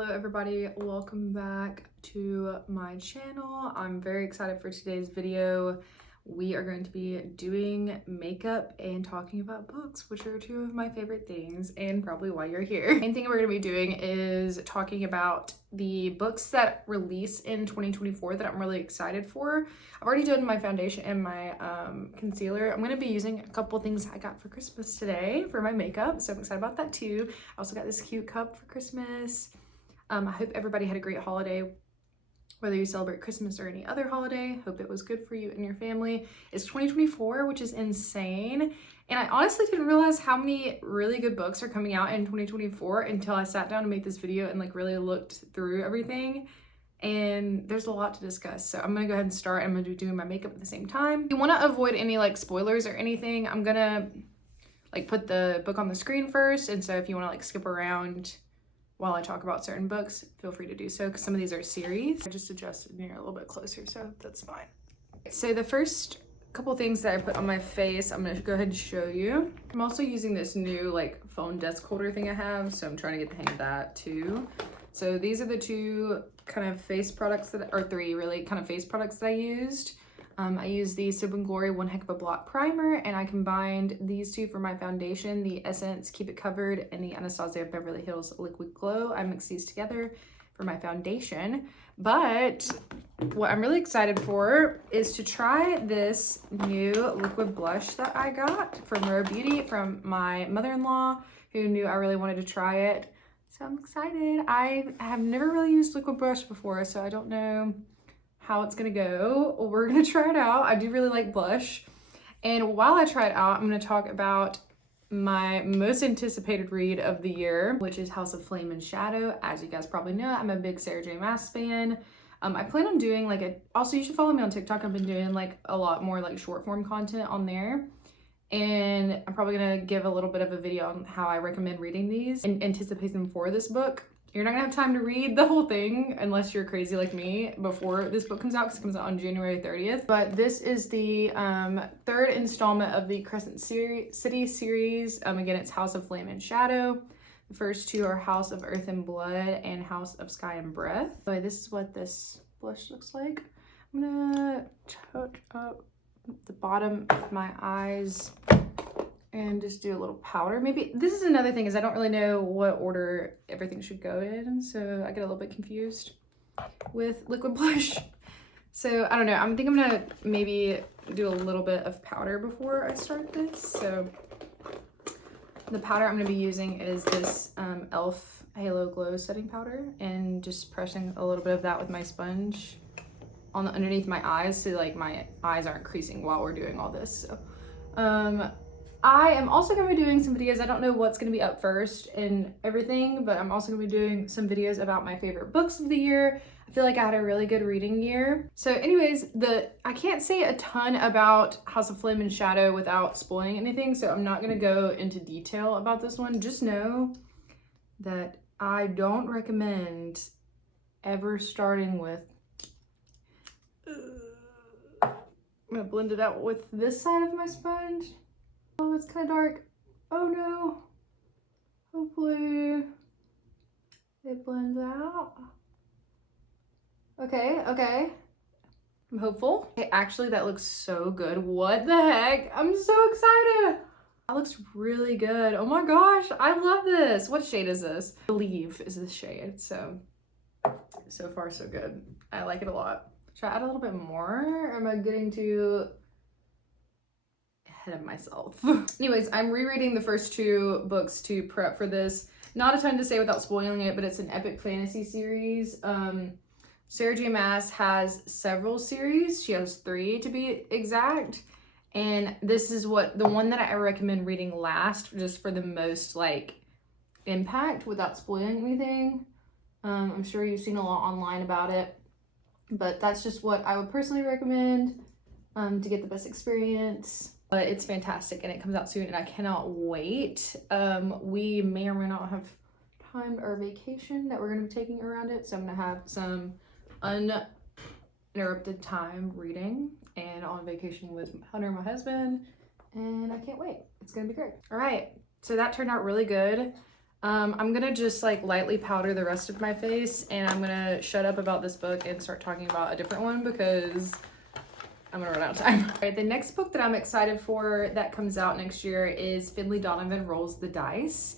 Hello everybody, welcome back to my channel. I'm very excited for today's video. We are going to be doing makeup and talking about books, which are two of my favorite things and probably why you're here. The main thing we're going to be doing is talking about the books that release in 2024 that I'm really excited for. I've already done my foundation and my concealer. I'm going to be using a couple things I got for Christmas today for my makeup, so I'm excited about that too. I also got this cute cup for Christmas. I hope everybody had a great holiday, whether you celebrate Christmas or any other holiday. Hope it was good for you and your family. It's 2024, which is insane. And I honestly didn't realize how many really good books are coming out in 2024 until I sat down to make this video and like really looked through everything. And there's a lot to discuss. So I'm gonna go ahead and start. I'm gonna be doing my makeup at the same time. If you wanna avoid any like spoilers or anything, I'm gonna like put the book on the screen first. And so if you wanna like skip around while I talk about certain books, feel free to do so, because some of these are series. I just adjusted near a little bit closer, so that's fine. So the first couple things that I put on my face, I'm gonna go ahead and show you. I'm also using this new like phone desk holder thing I have, so I'm trying to get the hang of that too. So these are the two kind of face products that, or three really kind of face products that I used. I used the Soap & Glory One Heck of a Blot Primer, and I combined these two for my foundation, the Essence Keep It Covered and the Anastasia Beverly Hills Liquid Glow. I mixed these together for my foundation. But what I'm really excited for is to try this new liquid blush that I got from Rare Beauty from my mother-in-law, who knew I really wanted to try it. So I'm excited. I have never really used liquid blush before, so I don't know how it's gonna go. We're gonna try it out. I do really like blush. And while I try it out, I'm gonna talk about my most anticipated read of the year, which is House of Flame and Shadow. As you guys probably know, I'm a big Sarah J Maas fan. I plan on doing like also you should follow me on TikTok. I've been doing like a lot more like short form content on there. And I'm probably gonna give a little bit of a video on how I recommend reading these in anticipation for this book. You're not gonna have time to read the whole thing unless you're crazy like me before this book comes out, because it comes out on January 30th. But this is the third installment of the Crescent City series. Again, it's House of Flame and Shadow. The first two are House of Earth and Blood and House of Sky and Breath. So this is what this blush looks like. I'm gonna touch up the bottom of my eyes and just do a little powder. Maybe this is another thing, is I don't really know what order everything should go in, so I get a little bit confused with liquid blush. So I don't know, I think I'm gonna maybe do a little bit of powder before I start this. So the powder I'm gonna be using is this e.l.f. Halo Glow setting powder, and just pressing a little bit of that with my sponge on the underneath my eyes, so like my eyes aren't creasing while we're doing all this. So I am also going to be doing some videos. I don't know what's going to be up first and everything, but I'm also going to be doing some videos about my favorite books of the year. I feel like I had a really good reading year. So anyways, I can't say a ton about House of Flame and Shadow without spoiling anything, so I'm not going to go into detail about this one. Just know that I don't recommend ever starting with... I'm going to blend it out with this side of my sponge. Oh, it's kind of dark. Oh no. Hopefully it blends out. Okay. I'm hopeful. Okay, actually that looks so good. What the heck? I'm so excited. That looks really good. Oh my gosh, I love this. What shade is this? I believe is this shade. So far so good. I like it a lot. Should I add a little bit more? Or am I getting too ahead of myself? Anyways, I'm rereading the first two books to prep for this. Not a ton to say without spoiling it, but it's an epic fantasy series. Sarah J Maas has several series. She has 3 to be exact. And this is the one that I recommend reading last, just for the most like impact without spoiling anything. I'm sure you've seen a lot online about it, but that's just what I would personally recommend to get the best experience. But it's fantastic and it comes out soon and I cannot wait. We may or may not have timed our vacation that we're gonna be taking around it. So I'm gonna have some uninterrupted time reading and on vacation with Hunter, my husband, and I can't wait. It's gonna be great. All right, so that turned out really good. I'm gonna just like lightly powder the rest of my face, and I'm gonna shut up about this book and start talking about a different one because I'm gonna run out of time. All right, the next book that I'm excited for that comes out next year is Finley Donovan Rolls the Dice.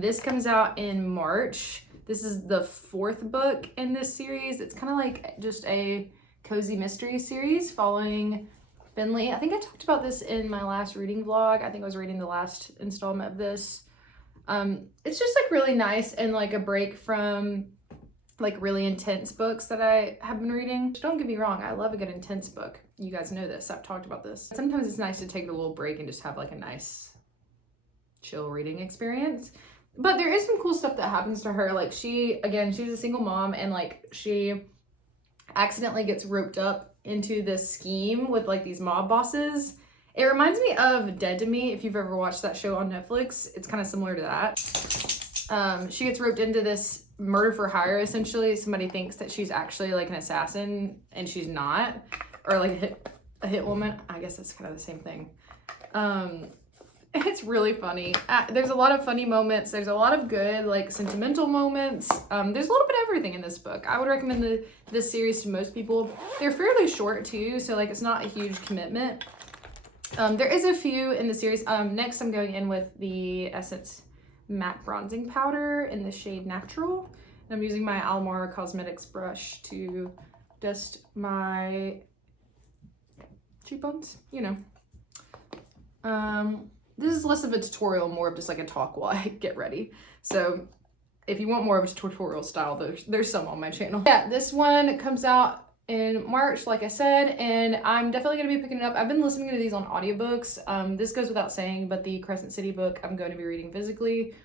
This comes out in March. This is the 4th book in this series. It's kind of like just a cozy mystery series following Finley. I think I talked about this in my last reading vlog. I think I was reading the last installment of this. It's just like really nice and like a break from like really intense books that I have been reading. Don't get me wrong, I love a good intense book. You guys know this, I've talked about this. Sometimes it's nice to take a little break and just have like a nice chill reading experience. But there is some cool stuff that happens to her. Like she's a single mom, and like she accidentally gets roped up into this scheme with like these mob bosses. It reminds me of Dead to Me, if you've ever watched that show on Netflix. It's kind of similar to that. She gets roped into this murder for hire, essentially. Somebody thinks that she's actually like an assassin and she's not, or like a hit woman. I guess that's kind of the same thing. It's really funny. There's a lot of funny moments. There's a lot of good like sentimental moments. There's a little bit of everything in this book. I would recommend this series to most people. They're fairly short too, so like it's not a huge commitment. There is a few in the series. Next I'm going in with the Essence Matte Bronzing Powder in the shade Natural. And I'm using my Almar Cosmetics brush to dust my cheekbones, you know. This is less of a tutorial, more of just like a talk while I get ready. So if you want more of a tutorial style, there's some on my channel. Yeah, this one comes out in March, like I said, and I'm definitely going to be picking it up. I've been listening to these on audiobooks. This goes without saying, but the Crescent City book I'm going to be reading physically.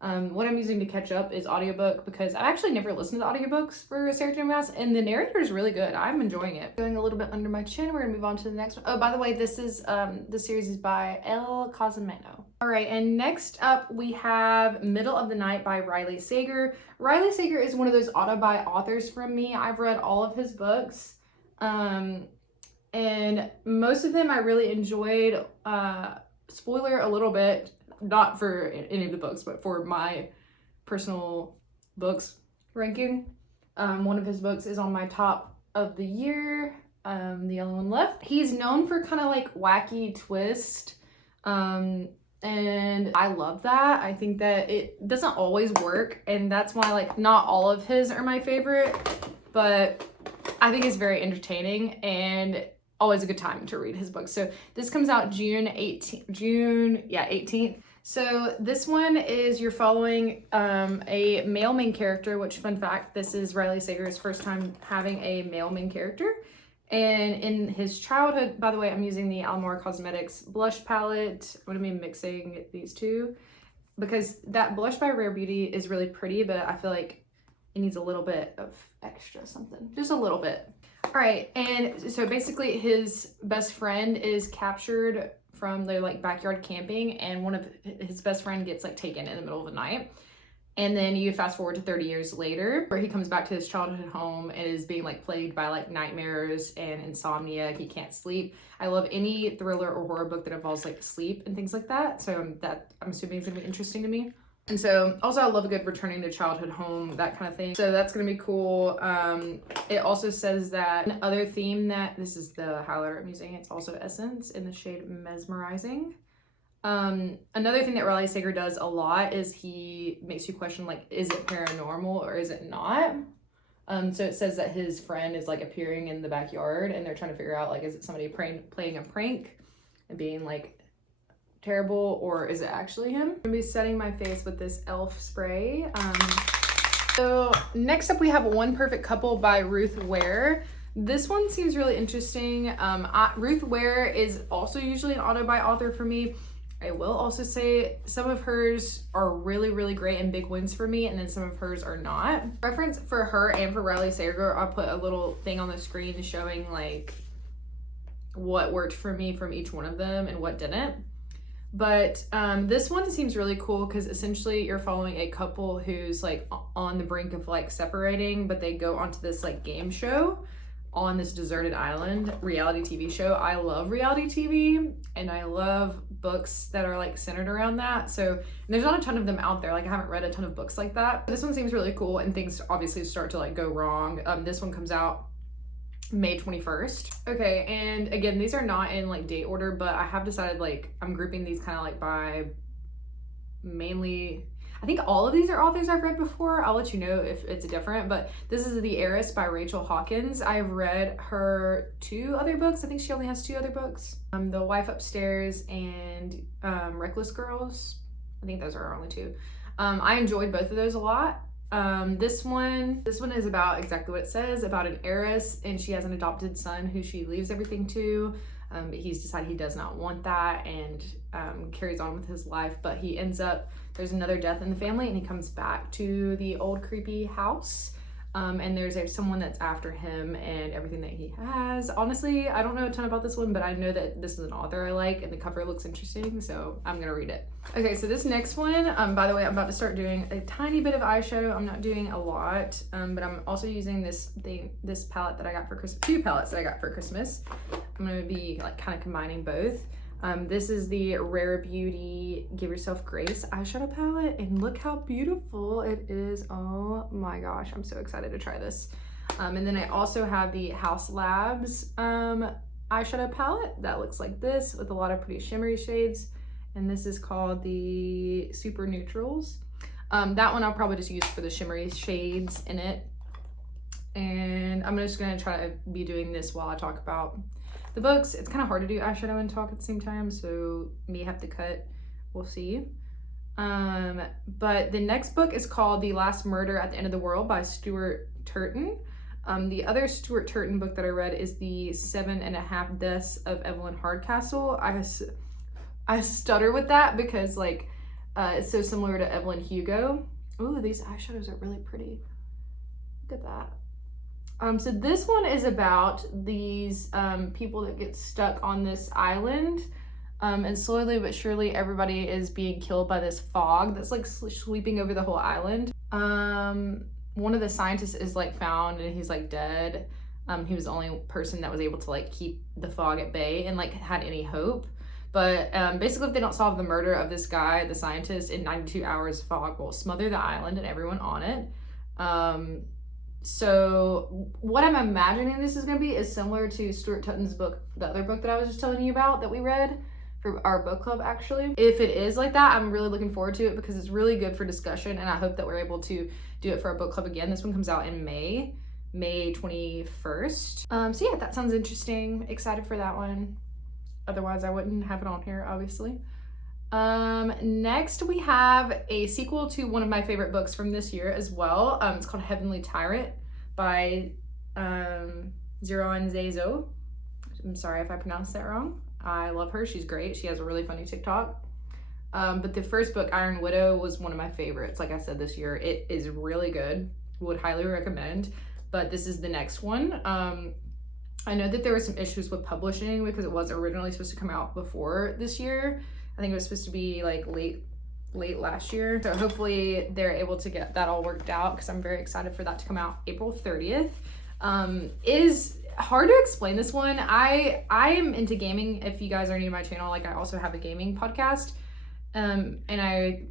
What I'm using to catch up is audiobook, because I actually never listened to audiobooks for Sarah J. Maas, and the narrator is really good. I'm enjoying it. Going a little bit under my chin, we're gonna move on to the next one. Oh, by the way, this series is by El Cosmeno. All right, and next up we have Middle of the Night by Riley Sager. Riley Sager is one of those auto-buy authors from me. I've read all of his books, and most of them I really enjoyed. Spoiler a little bit, not for any of the books, but for my personal books ranking. One of his books is on my top of the year, The Only One Left. He's known for kind of like wacky twist, and I love that. I think that it doesn't always work, and that's why like not all of his are my favorite, but I think it's very entertaining and always a good time to read his books. So this comes out June 18th. So this one is you're following a male main character, which, fun fact, this is Riley Sager's first time having a male main character. And in his childhood, by the way, I'm using the Almar Cosmetics blush palette. I'm going to be mixing these two because that blush by Rare Beauty is really pretty, but I feel like it needs a little bit of extra something, just a little bit. All right, and so basically his best friend is captured from their like backyard camping, and one of his best friend gets like taken in the middle of the night. And then you fast forward to 30 years later, where he comes back to his childhood home and is being like plagued by like nightmares and insomnia. He can't sleep. I love any thriller or horror book that involves like sleep and things like that. So I'm assuming is gonna be interesting to me. And so also I love a good returning to childhood home, that kind of thing. So that's gonna be cool. It also says that another theme that, this is the highlighter I'm using, it's also Essence in the shade Mesmerizing. Another thing that Riley Sager does a lot is he makes you question like, is it paranormal or is it not? So it says that his friend is like appearing in the backyard and they're trying to figure out like, is it somebody playing a prank and being like terrible, or is it actually him? I'm gonna be setting my face with this e.l.f. spray. So next up we have One Perfect Couple by Ruth Ware. This one seems really interesting. Ruth Ware is also usually an auto-buy author for me. I will also say some of hers are really, really great and big wins for me, and then some of hers are not. Reference for her and for Riley Sager, I'll put a little thing on the screen showing like what worked for me from each one of them and what didn't. But this one seems really cool because essentially you're following a couple who's like on the brink of like separating, but they go onto this like game show on this deserted island, reality TV show. I love reality TV and I love books that are like centered around that. So there's not a ton of them out there. Like I haven't read a ton of books like that. This one seems really cool, and things obviously start to like go wrong. This one comes out May 21st. Okay, and again, these are not in like date order, but I have decided like I'm grouping these kind of like by mainly, I think all of these are authors I've read before. I'll let you know if it's different, but this is The Heiress by Rachel Hawkins. I've read her 2 other books. I think she only has 2 other books. The Wife Upstairs and Reckless Girls. I think those are her only 2. I enjoyed both of those a lot. This one is about exactly what it says, about an heiress, and she has an adopted son who she leaves everything to. But he's decided he does not want that, and carries on with his life. But he ends up, there's another death in the family, and he comes back to the old creepy house. And there's someone that's after him and everything that he has. Honestly, I don't know a ton about this one, but I know that this is an author I like, and the cover looks interesting, so I'm gonna read it. Okay, so this next one, by the way, I'm about to start doing a tiny bit of eyeshadow. I'm not doing a lot, but I'm also using this palette that I got for Christmas, 2 palettes that I got for Christmas. I'm gonna be like kind of combining both. This is the Rare Beauty Give Yourself Grace eyeshadow palette, and look how beautiful it is. Oh my gosh, I'm so excited to try this. And then I also have the House Labs eyeshadow palette that looks like this with a lot of pretty shimmery shades, and this is called the Super Neutrals. That one I'll probably just use for the shimmery shades in it, and I'm just gonna try to be doing this while I talk about the books. It's kind of hard to do eyeshadow and talk at the same time, so me have to cut, we'll see. But the next book is called The Last Murder at the End of the World by Stuart Turton. The other Stuart Turton book that I read is The 7.5 Deaths of Evelyn Hardcastle. I stutter with that because like it's so similar to Evelyn Hugo. Ooh, these eyeshadows are really pretty. Look at that. So this one is about these people that get stuck on this island, and slowly but surely everybody is being killed by this fog that's like sweeping over the whole island. One of the scientists is like found, and he's like dead. He was the only person that was able to like keep the fog at bay and like had any hope. But basically, if they don't solve the murder of this guy, the scientist, in 92 hours, fog will smother the island and everyone on it. So what I'm imagining this is going to be is similar to Stuart Tutton's book, the other book that I was just telling you about that we read for our book club, actually. If it is like that, I'm really looking forward to it because it's really good for discussion, and I hope that we're able to do it for our book club again. This one comes out in May 21st. So yeah, that sounds interesting. Excited for that one. Otherwise, I wouldn't have it on here, obviously. Next, we have a sequel to one of my favorite books from this year as well. It's called Heavenly Tyrant by Zeron Zezo. I'm sorry if I pronounced that wrong. I love her. She's great. She has a really funny TikTok. But the first book, Iron Widow, was one of my favorites. Like I said, this year, it is really good. Would highly recommend. But this is the next one. I know that there were some issues with publishing because it was originally supposed to come out before this year. I think it was supposed to be like late last year. So hopefully they're able to get that all worked out because I'm very excited for that to come out April 30th. It is hard to explain this one. I am into gaming. If you guys are new to my channel, like I also have a gaming podcast. And I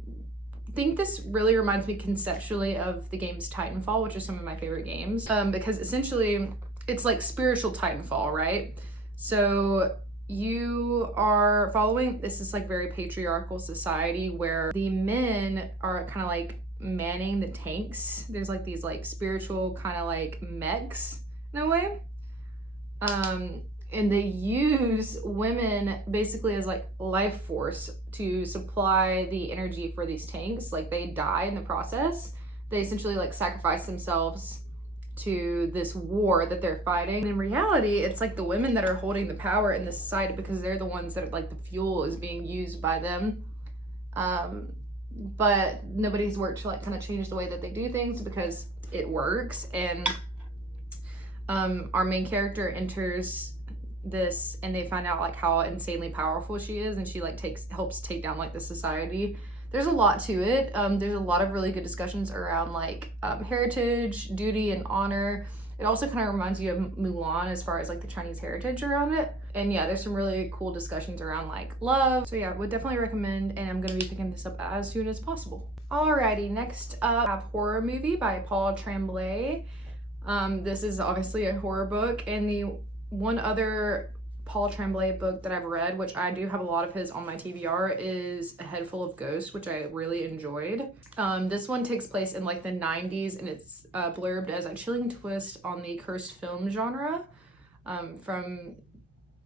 think this really reminds me conceptually of the games Titanfall, which are some of my favorite games. Because essentially it's like spiritual Titanfall, right? So you are following this like very patriarchal society where the men are kind of like manning the tanks. There's like these like spiritual kind of like mechs in a way. And they use women basically as like life force to supply the energy for these tanks. Like they die in the process. They essentially like sacrifice themselves to this war that they're fighting. And in reality, it's like the women that are holding the power in this society because they're the ones that are like the fuel is being used by them. But nobody's worked to like kind of change the way that they do things because it works. And our main character enters this and they find out like how insanely powerful she is, and she like helps take down like the society. There's a lot to it. There's a lot of really good discussions around like heritage, duty, and honor. It also kind of reminds you of Mulan as far as like the Chinese heritage around it. And yeah, there's some really cool discussions around like love. So yeah, would definitely recommend, and I'm gonna be picking this up as soon as possible. Alrighty, next up I have Horror Movie by Paul Tremblay. This is obviously a horror book, and the one other Paul Tremblay book that I've read, which I do have a lot of his on my TBR, is A Head Full of Ghosts, which I really enjoyed. This one takes place in like the 90s, and it's blurbed as a chilling twist on the cursed film genre, from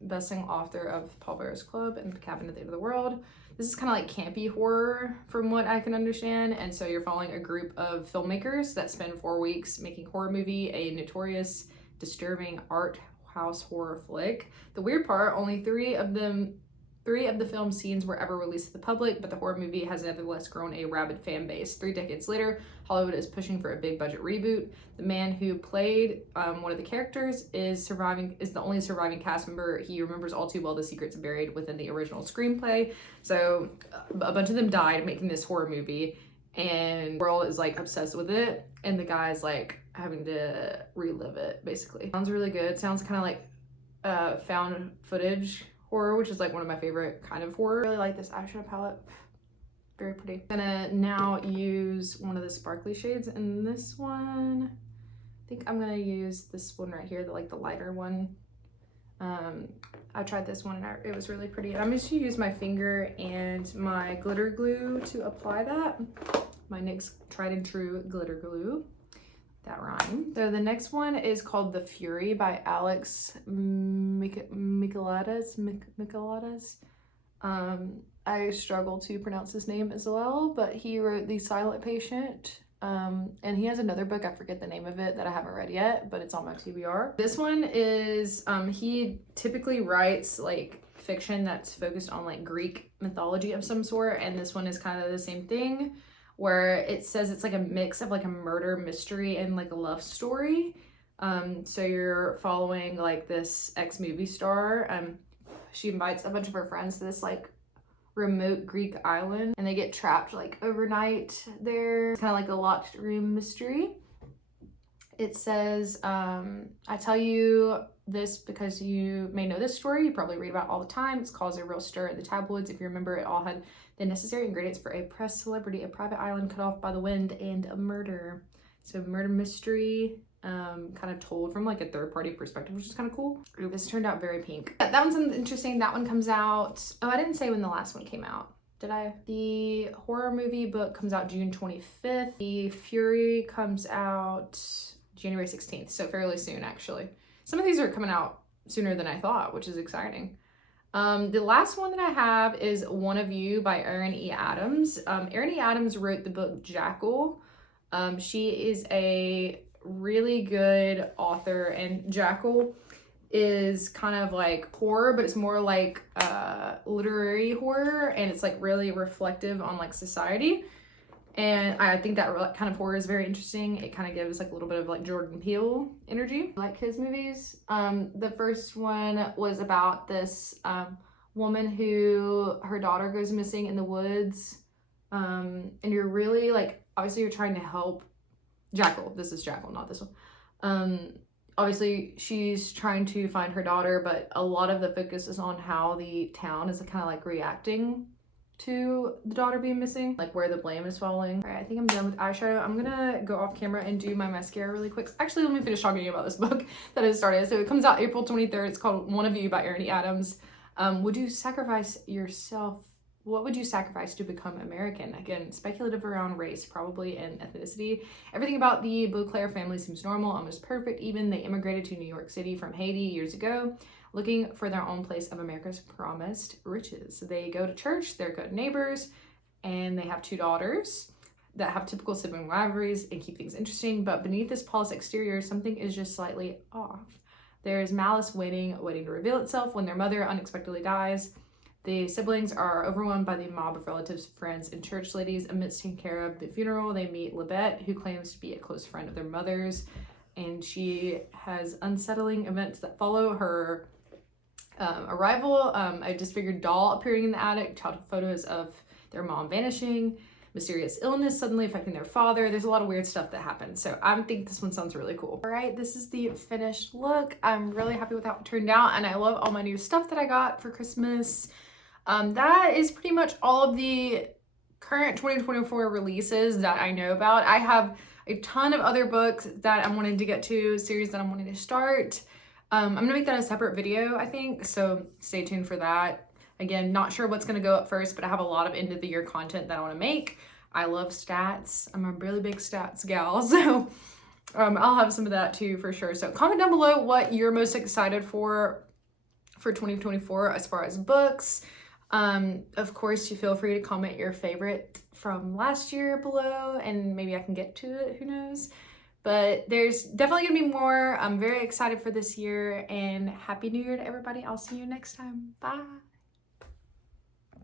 best-selling author of Paul Bear's Club and Cabin at the End of the World. This is kind of like campy horror from what I can understand, and so you're following a group of filmmakers that spend 4 weeks making horror movie, a notorious, disturbing art house horror flick. The weird part, only three of the film scenes were ever released to the public, but the horror movie has nevertheless grown a rabid fan base. 3 decades later, Hollywood is pushing for a big budget reboot. The man who played one of the characters is the only surviving cast member. He remembers all too well the secrets buried within the original screenplay. So a bunch of them died making this horror movie, and the world is like obsessed with it, and the guy's like having to relive it basically. Sounds really good. Sounds kind of like found footage horror, which is like one of my favorite kind of horror. I really like this eyeshadow palette. Very pretty. I'm gonna now use one of the sparkly shades in this one. I think I'm gonna use this one right here, the lighter one. I tried this one and it was really pretty. I'm just gonna use my finger and my glitter glue to apply that. My NYX tried and true glitter glue. That rhyme. So the next one is called The Fury by Alex Michaelides. I struggle to pronounce his name as well, but he wrote The Silent Patient. And he has another book, I forget the name of it, that I haven't read yet, but it's on my TBR. This one is, he typically writes like fiction that's focused on like Greek mythology of some sort, and this one is kind of the same thing, where it says it's like a mix of like a murder mystery and like a love story. So you're following like this ex-movie star. She invites a bunch of her friends to this like remote Greek island, and they get trapped like overnight there. It's kind of like a locked room mystery. It says, I tell you this because you may know this story. You probably read about it all the time. It's caused a real stir in the tabloids. If you remember, it all had the necessary ingredients for a press celebrity, a private island cut off by the wind, and a murder. So murder mystery, kind of told from like a third-party perspective, which is kind of cool. Ooh, this turned out very pink. That one's interesting. That one comes out, oh, I didn't say when the last one came out. Did I? The horror movie book comes out June 25th. The Fury comes out January 16th, so fairly soon actually. Some of these are coming out sooner than I thought, which is exciting. The last one that I have is One of You by Erin E. Adams. Erin E. Adams wrote the book Jackal. She is a really good author, and Jackal is kind of like horror, but it's more like literary horror, and it's like really reflective on like society. And I think that kind of horror is very interesting. It kind of gives like a little bit of like Jordan Peele energy. I like his movies. The first one was about this woman who, her daughter goes missing in the woods. And you're really like, obviously you're trying to help Jackal. This is Jackal, not this one. Obviously she's trying to find her daughter, but a lot of the focus is on how the town is kind of like reacting to the daughter being missing, like where the blame is falling. All right, I think I'm done with eyeshadow. I'm gonna go off camera and do my mascara really quick. Actually, let me finish talking about this book that I started. So it comes out April 23rd. It's called One of You by Erin E. Adams. Would you sacrifice yourself? What would you sacrifice to become American? Again, speculative around race, probably, and ethnicity. Everything about the Beauclair family seems normal, almost perfect even. They immigrated to New York City from Haiti years ago, looking for their own place of America's promised riches. They go to church, they're good neighbors, and they have 2 daughters that have typical sibling rivalries and keep things interesting. But beneath this polished exterior, something is just slightly off. There is malice waiting to reveal itself when their mother unexpectedly dies. The siblings are overwhelmed by the mob of relatives, friends, and church ladies. Amidst taking care of the funeral, they meet Libet, who claims to be a close friend of their mother's, and she has unsettling events that follow her arrival. A disfigured doll appearing in the attic, childhood photos of their mom vanishing, mysterious illness suddenly affecting their father. There's a lot of weird stuff that happens. So I think this one sounds really cool. All right, this is the finished look. I'm really happy with how it turned out, and I love all my new stuff that I got for Christmas. That is pretty much all of the current 2024 releases that I know about. I have a ton of other books that I'm wanting to get to, series that I'm wanting to start. I'm gonna make that a separate video, I think, so stay tuned for that. Again, not sure what's gonna go up first, but I have a lot of end of the year content that I wanna make. I love stats. I'm a really big stats gal, so I'll have some of that too for sure. So comment down below what you're most excited for 2024 as far as books. Of course, you feel free to comment your favorite from last year below, and maybe I can get to it, who knows. But there's definitely gonna be more. I'm very excited for this year, and Happy New Year to everybody. I'll see you next time. Bye.